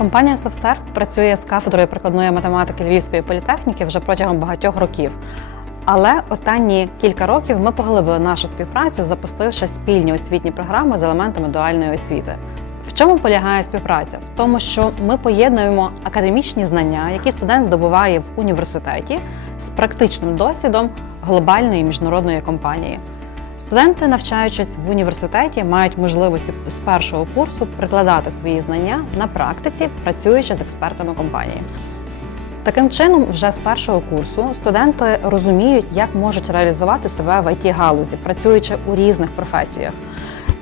Компанія SoftServe працює з кафедрою прикладної математики Львівської політехніки вже протягом багатьох років. Але останні кілька років ми поглибили нашу співпрацю, запустивши спільні освітні програми з елементами дуальної освіти. В чому полягає співпраця? В тому, що ми поєднуємо академічні знання, які студент здобуває в університеті, з практичним досвідом глобальної міжнародної компанії. Студенти, навчаючись в університеті, мають можливості з першого курсу прикладати свої знання на практиці, працюючи з експертами компанії. Таким чином, вже з першого курсу студенти розуміють, як можуть реалізувати себе в it галузі, працюючи у різних професіях.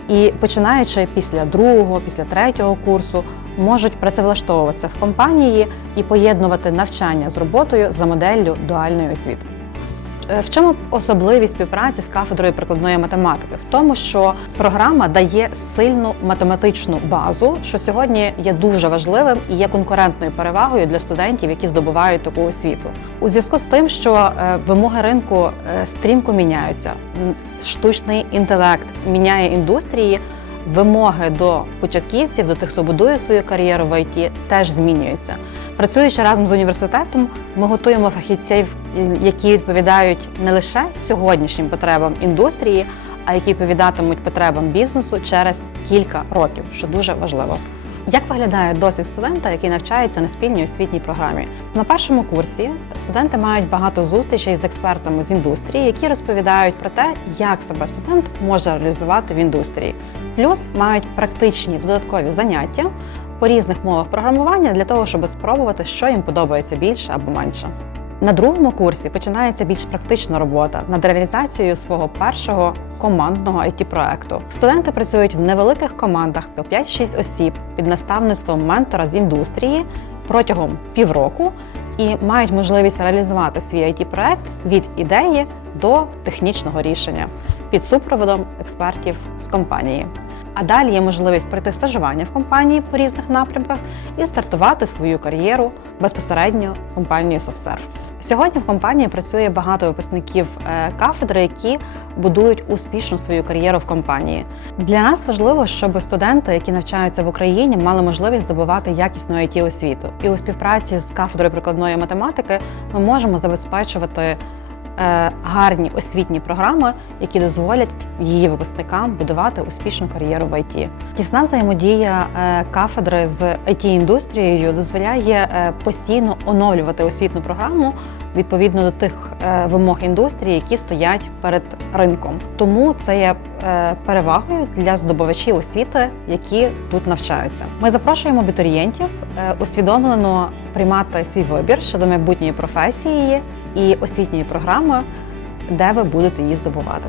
І починаючи після другого, після третього курсу, можуть працевлаштовуватися в компанії і поєднувати навчання з роботою за моделлю дуальної освіти. Е, В чому особливість співпраці з кафедрою прикладної математики? В тому, що програма дає сильну математичну базу, що сьогодні є дуже важливим і є конкурентною перевагою для студентів, які здобувають таку освіту. У зв'язку з тим, що е, вимоги ринку е, стрімко міняються, штучний інтелект міняє індустрії. Вимоги до початківців, до тих, хто будує свою кар'єру в ІТ, теж змінюються. Працюючи разом з університетом, ми готуємо фахівців, які відповідають не лише сьогоднішнім потребам індустрії, а які відповідатимуть потребам бізнесу через кілька років, що дуже важливо. Як виглядає досвід студента, який навчається на спільній освітній програмі? На першому курсі студенти мають багато зустрічей з експертами з індустрії, які розповідають про те, як себе студент може реалізувати в індустрії. Плюс мають практичні додаткові заняття по різних мовах програмування для того, щоб спробувати, що їм подобається більше або менше. На другому курсі починається більш практична робота над реалізацією свого першого командного it проекту Студенти працюють в невеликих командах по 5-6 осіб під наставництвом ментора з індустрії протягом півроку і мають можливість реалізувати свій it проект від ідеї до технічного рішення під супроводом експертів з компанії. А далі є можливість пройти стажування в компанії по різних напрямках і стартувати свою кар'єру безпосередньо в компанії SoftServe. Сьогодні в компанії працює багато випускників е, кафедри, які будують успішну свою кар'єру в компанії. Для нас важливо, щоб студенти, які навчаються в Україні, мали можливість здобувати якісну it освіту. І у співпраці з кафедрою прикладної математики ми можемо забезпечувати гарні освітні програми, які дозволять її випускникам будувати успішну кар'єру в ІТ. Тісна взаємодія е, кафедри з it індустрією дозволяє е, постійно оновлювати освітну програму відповідно до тих е, вимог індустрії, які стоять перед ринком. Тому це є е, перевагою для здобувачів освіти, які тут навчаються. Ми запрошуємо абітурієнтів е, усвідомлено приймати свій вибір щодо майбутньої професії і освітньої програми, де ви будете її здобувати.